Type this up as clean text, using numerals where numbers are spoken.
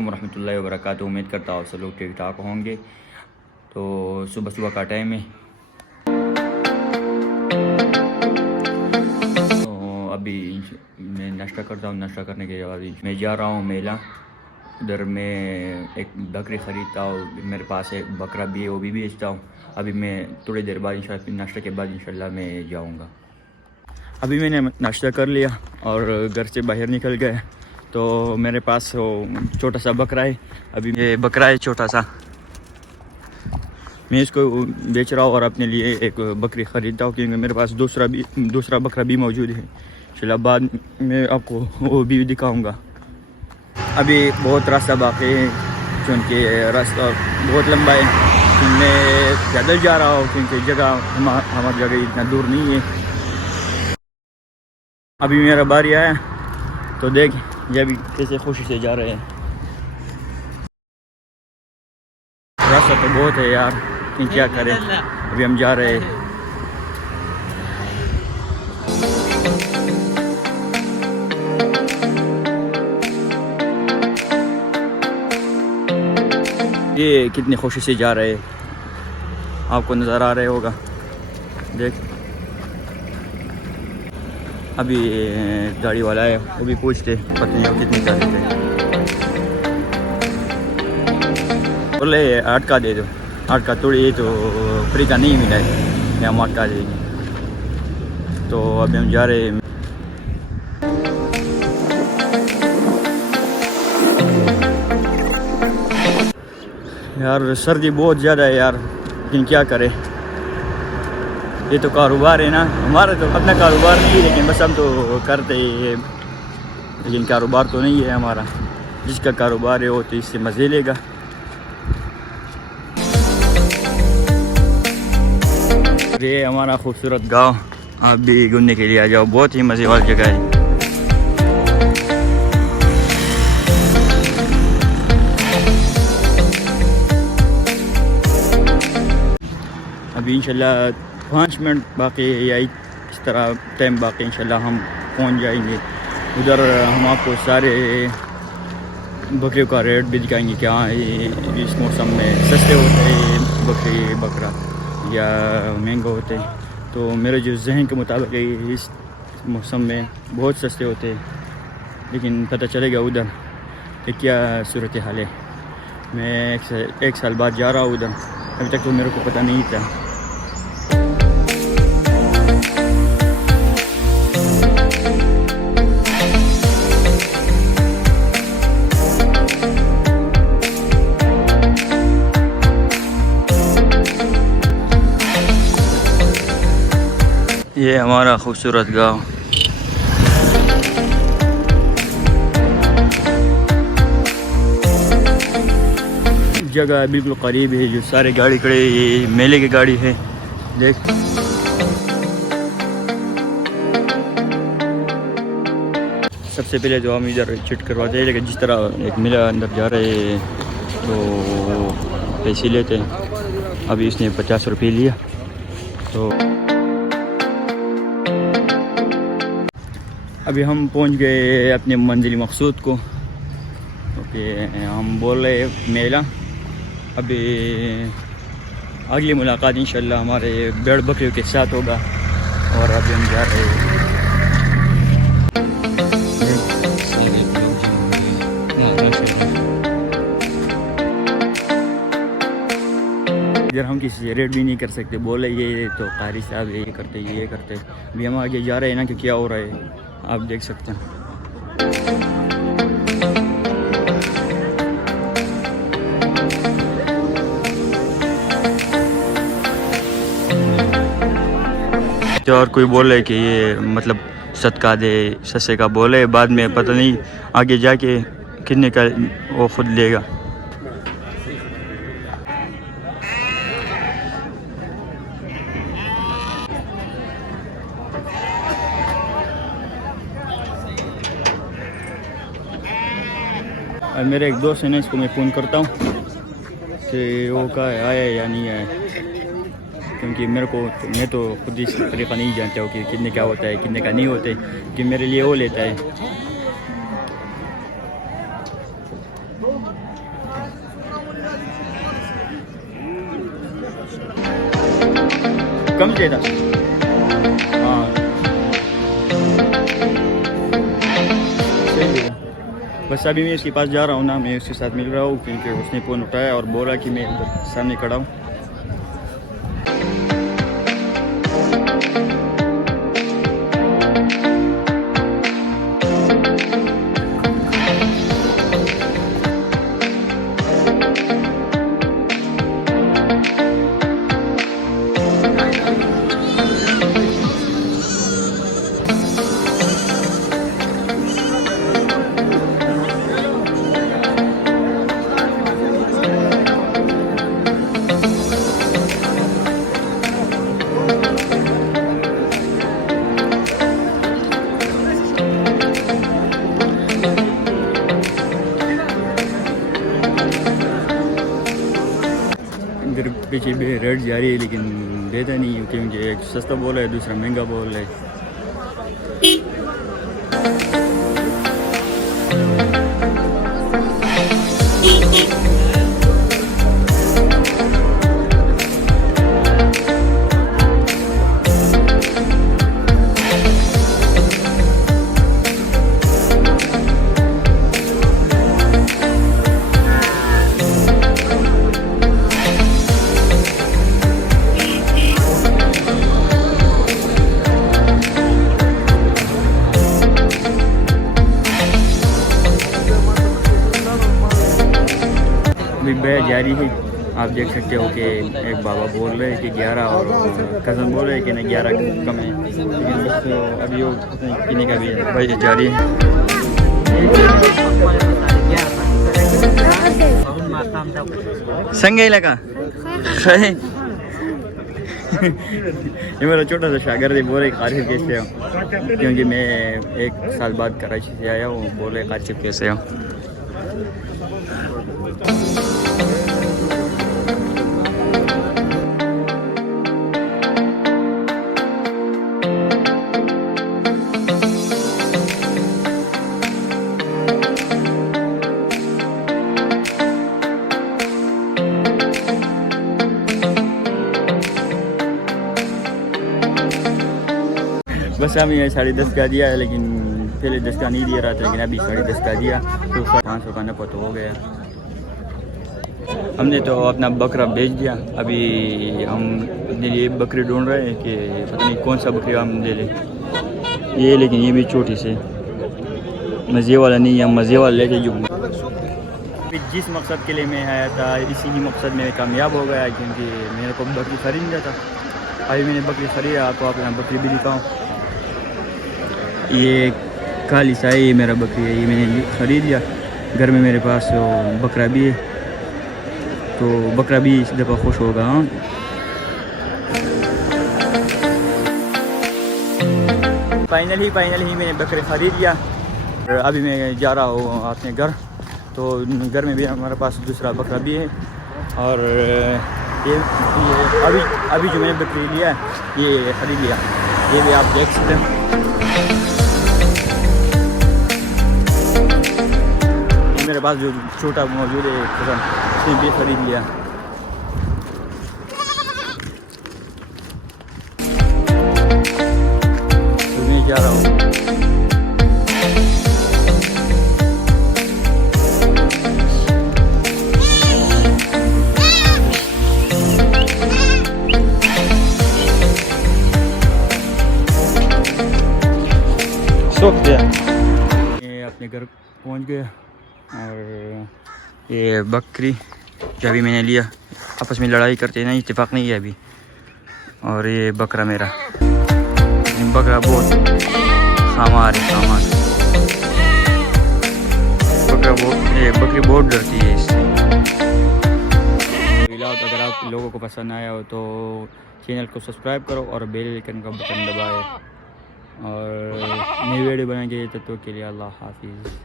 वालेकुम रहमतुल्लाहि व बरकातुहू। उम्मीद करता हूँ सब लोग ठीक ठाक होंगे। तो सुबह सुबह का टाइम है, तो अभी मैं नाश्ता करता हूँ। नाश्ता करने के बाद मैं जा रहा हूँ मेला। उधर मैं एक बकरी ख़रीदता हूँ, मेरे पास एक बकरा भी है, वो भी बेचता हूँ। अभी मैं थोड़ी देर बाद इंशाल्लाह नाश्ते के बाद इंशाल्लाह मैं जाऊँगा। अभी मैंने नाश्ता कर लिया और घर से बाहर निकल गए। तो मेरे पास वो छोटा सा बकरा है, अभी ये बकरा है छोटा सा, मैं इसको बेच रहा हूँ और अपने लिए एक बकरी ख़रीदता हूँ, क्योंकि मेरे पास दूसरा बकरा भी मौजूद है। इंशाल्लाह बाद में आपको वो भी दिखाऊंगा। अभी बहुत रास्ता बाकी है, क्योंकि रास्ता बहुत लंबा है। मैं पैदल जा रहा हूँ, क्योंकि जगह हमारी जगह इतना दूर नहीं है। अभी मेरा बारी आया, तो देख ये अभी कैसे खुशी से जा रहे हैं। रास्ता तो बहुत है यार, लेकिन क्या करें, अभी हम जा रहे हैं। ये कितनी खुशी से जा रहे हैं, आपको नज़र आ रहे होगा। देख अभी गाड़ी वाला है, वो भी पूछते पता नहीं अब कितनी चाहते थे। बोले 8 का दे दो, 8 का थोड़ी तो फ्री का नहीं मिला है, हम 8 का देंगे। तो अभी हम जा रहे हैं। यार सर्दी बहुत ज़्यादा है यार, लेकिन क्या करें, ये तो कारोबार है ना, हमारा तो अपना कारोबार नहीं है, लेकिन बस हम तो करते ही, लेकिन कारोबार तो नहीं है हमारा। जिसका कारोबार है वो तो इससे मज़े लेगा। ये हमारा खूबसूरत गांव, आप भी घूमने के लिए आ जाओ, बहुत ही मज़े वाली जगह है। अभी इंशाल्लाह 5 मिनट बाकी है, या इस तरह टाइम बाकी, इंशाल्लाह हम पहुंच जाएंगे उधर। हम आपको सारे बकरियों का रेट भी दिखाएंगे, क्या इस मौसम में सस्ते होते हैं बकरी बकरा या महंगे होते हैं। तो मेरे जो जहन के मुताबिक इस मौसम में बहुत सस्ते होते हैं, लेकिन पता चलेगा उधर कि क्या सूरत हाल है। मैं एक साल बाद जा रहा हूँ उधर, अभी तक तो मेरे को पता नहीं था। ये हमारा खूबसूरत गांव, जगह बिल्कुल करीब है। जो सारे गाड़ी खड़े, ये मेले की गाड़ी है। देख सबसे पहले तो हम इधर चिट करवाते हैं, लेकिन जिस तरह एक मेला अंदर जा रहे हैं तो पैसे लेते हैं। अभी इसने 50 रुपये लिया। तो अभी हम पहुंच गए अपने मंजिल मकसूद को। ओके, हम बोल रहे हैं मेला। अभी अगली मुलाकात इंशाल्लाह हमारे भेड़ बकरियों के साथ होगा। और अभी हम जा रहे हैं। इधर हम किसी से रेट भी नहीं कर सकते, बोले ये तो कारी साहब ये करते। अभी हम आगे जा रहे हैं ना, कि क्या हो रहा है आप देख सकते हैं। तो और कोई बोले कि ये मतलब सदका दे, सस्ते का बोले, बाद में पता नहीं आगे जाके कितने का वो खुद लेगा। मेरे एक दोस्त है ना, इसको मैं फ़ोन करता हूँ कि वो का आया या नहीं आया, क्योंकि मैं तो खुद इस तरीक़ा नहीं जानता हूँ कि कितने का होता है कितने का नहीं होता है, कि मेरे लिए वो लेता है। कम से था। हाँ सही है। बस अभी मैं इसके पास जा रहा हूँ ना, मैं उसके साथ मिल रहा हूँ क्योंकि उसने फ़ोन उठाया और बोला कि मैं उधर सामने खड़ा हूँ। इधर पीछे भी रेट जारी है लेकिन देता नहीं क्योंकि मुझे एक सस्ता बोल है, दूसरा महंगा बोल है। अभी बैच जारी है, आप देख सकते हो कि एक बाबा बोल रहे हैं कि 11 और कज़न बोल रहे हैं कि नहीं 11 कम है, लेकिन बस अभी वो पीने का भी है। भाई जारी है। संगे लगा ये मेरा छोटा सा शागिर्द है, बोले काशिफ कैसे हो, क्योंकि मैं 1 साल बाद कराची से आया हूँ। बोले काशिफ कैसे हो। बस हमें 10:30 का दिया है, लेकिन पहले 10 का नहीं दिया रहा था, लेकिन अभी 10:30 का दिया तो 500 का नफा तो हो गया। हमने तो अपना बकरा बेच दिया। अभी हम अपने लिए बकरी ढूंढ रहे हैं कि पता नहीं कौन सा बकरी हम ले लें। ये लेकिन ये भी छोटी से मज़े वाला नहीं है, मज़े वाला लेके जो जिस मकसद के लिए मैं आया था इसी ही मकसद में कामयाब हो गया, क्योंकि मेरे को बकरी ख़रीदना था। अभी मैंने बकरी ख़रीदा तो आप यहाँ बकरी भी दिखाऊँ। ये काली साई ये मेरा बकरी है, ये मैंने ख़रीद लिया। घर में मेरे पास बकरा भी है, तो बकरा भी इस दफ़ा खुश होगा। हाँ फाइनली मैंने बकरे ख़रीद लिया। अभी मैं जा रहा हूँ अपने घर, तो घर में भी हमारे पास दूसरा बकरा भी है। और ये अभी जो मैंने बकरी लिया ये ख़रीद लिया, ये भी आप देख सकते हैं। मेरे पास जो छोटा मौजूद है उसने भी ख़रीद लिया। तो मैं जा रहा हूँ। ये अपने घर पहुँच गया। और ये बकरी जो अभी मैंने लिया, आपस में लड़ाई करते ना, इत्तेफाक नहीं है अभी। और ये बकरा मेरा, बकरा बहुत खामार है, खामार बकरा ये बकरी बहुत डरती है इससे। अगर आप लोगों को पसंद आया हो तो चैनल को सब्सक्राइब करो और बेल आइकन का बटन दबाए। और नई वीडियो बनाएंगे, तब तक के लिए अल्लाह हाफिज़।